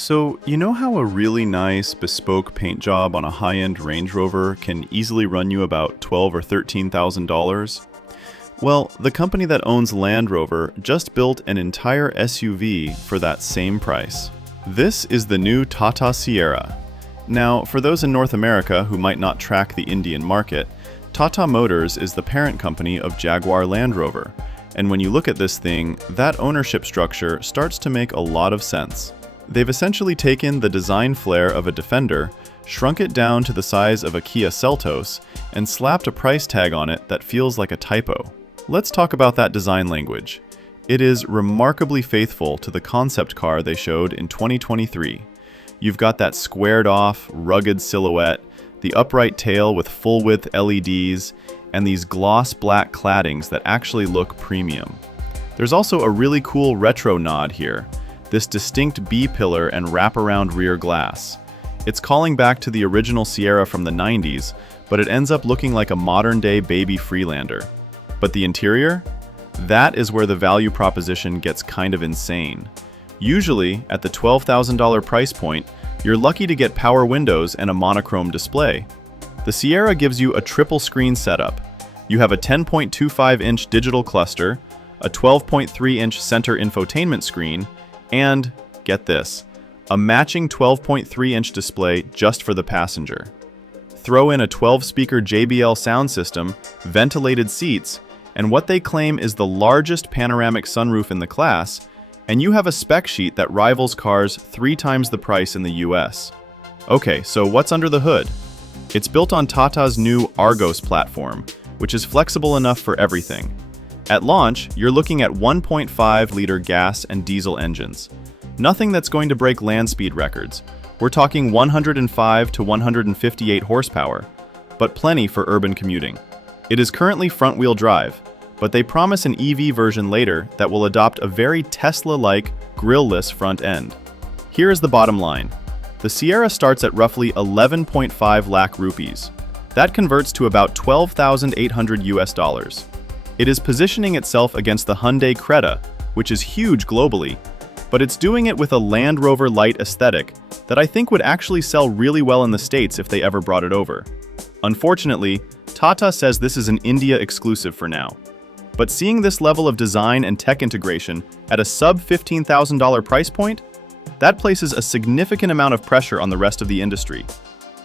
So, you know how a really nice bespoke paint job on a high-end Range Rover can easily run you about $12,000 or $13,000? Well, the company that owns Land Rover just built an entire SUV for that same price. This is the new Tata Sierra. Now, for those in North America who might not track the Indian market, Tata Motors is the parent company of Jaguar Land Rover. And when you look at this thing, that ownership structure starts to make a lot of sense. They've essentially taken the design flair of a Defender, shrunk it down to the size of a Kia Seltos, and slapped a price tag on it that feels like a typo. Let's talk about that design language. It is remarkably faithful to the concept car they showed in 2023. You've got that squared-off, rugged silhouette, the upright tail with full-width LEDs, and these gloss black claddings that actually look premium. There's also a really cool retro nod here, this distinct B-pillar and wraparound rear glass. It's calling back to the original Sierra from the 90s, but it ends up looking like a modern-day baby Freelander. But the interior? That is where the value proposition gets kind of insane. Usually, at the $12,000 price point, you're lucky to get power windows and a monochrome display. The Sierra gives you a triple screen setup. You have a 10.25-inch digital cluster, a 12.3-inch center infotainment screen, and, get this, a matching 12.3-inch display just for the passenger. Throw in a 12-speaker JBL sound system, ventilated seats, and what they claim is the largest panoramic sunroof in the class, and you have a spec sheet that rivals cars 3 times the price in the US. Okay, so what's under the hood? It's built on Tata's new ARGOS platform, which is flexible enough for everything. At launch, you're looking at 1.5-liter gas and diesel engines. Nothing that's going to break land speed records. We're talking 105 to 158 horsepower, but plenty for urban commuting. It is currently front-wheel drive, but they promise an EV version later that will adopt a very Tesla-like grille-less front end. Here is the bottom line. The Sierra starts at roughly 11.5 lakh rupees. That converts to about $12,800 US. It is positioning itself against the Hyundai Creta, which is huge globally, but it's doing it with a Land Rover light aesthetic that I think would actually sell really well in the States if they ever brought it over. Unfortunately, Tata says this is an India exclusive for now. But seeing this level of design and tech integration at a sub $15,000 price point, that places a significant amount of pressure on the rest of the industry.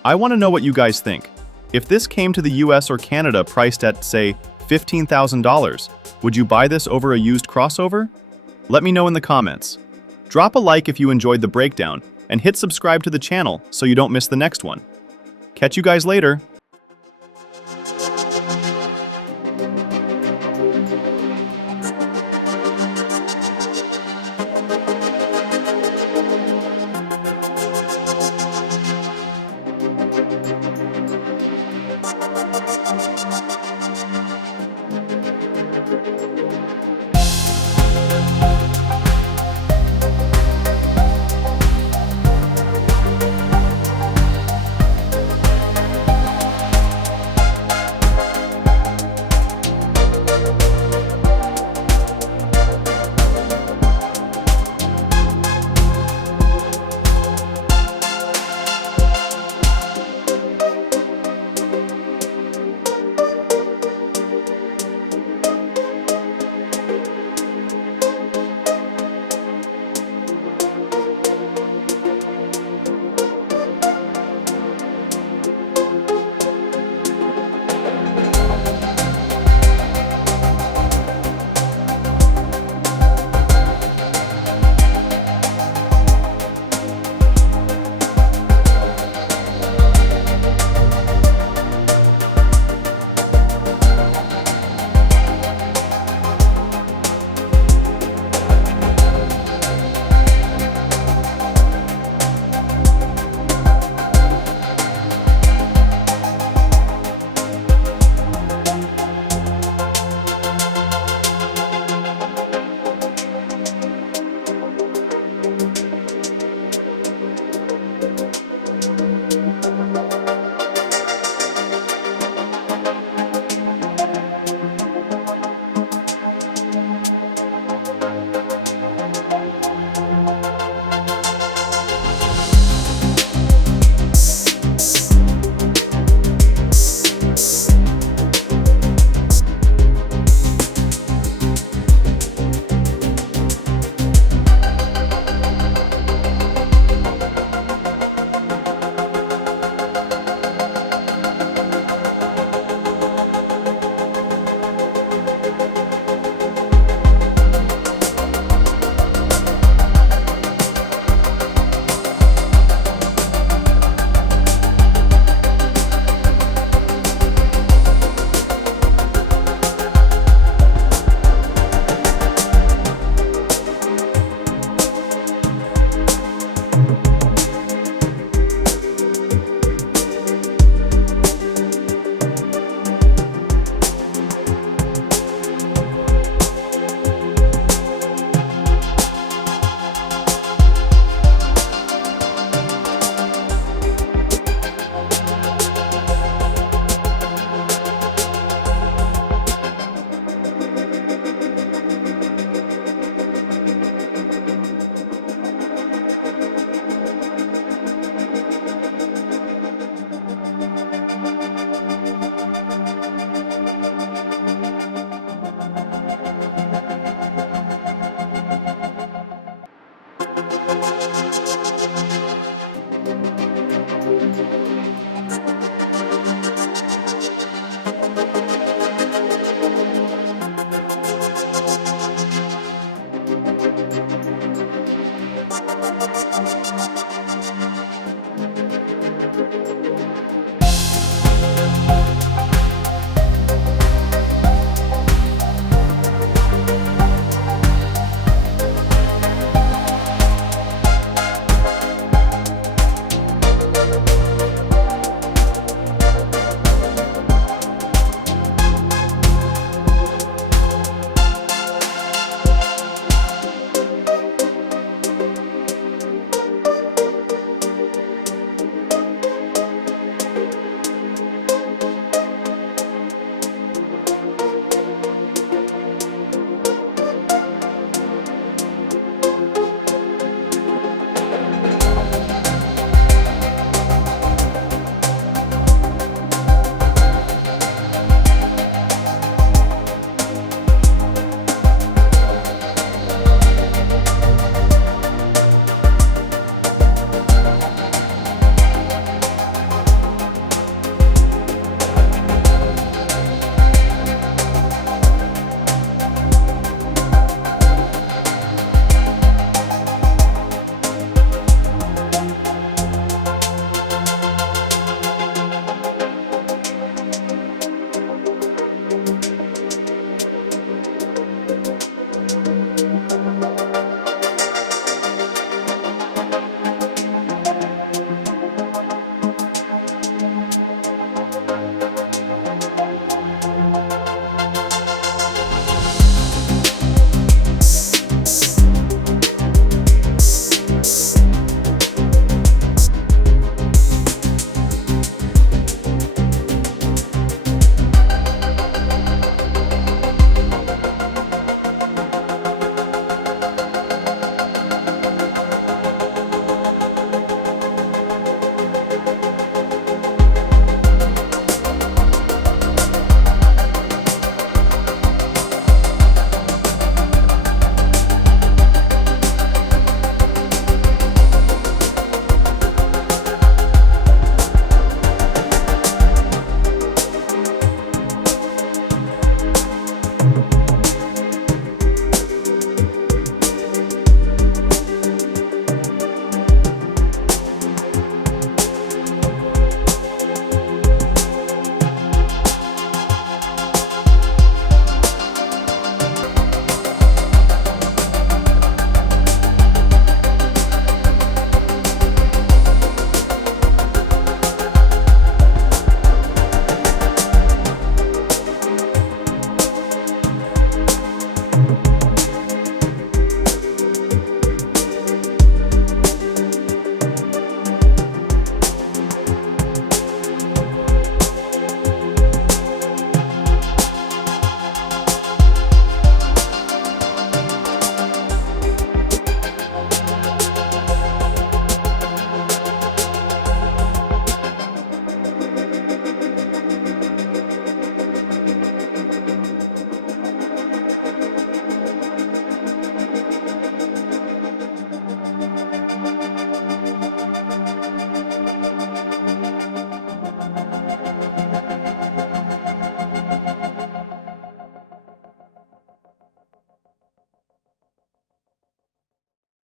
I want to know what you guys think. If this came to the US or Canada priced at, say, $15,000, would you buy this over a used crossover? Let me know in the comments. Drop a like if you enjoyed the breakdown, and hit subscribe to the channel so you don't miss the next one. Catch you guys later.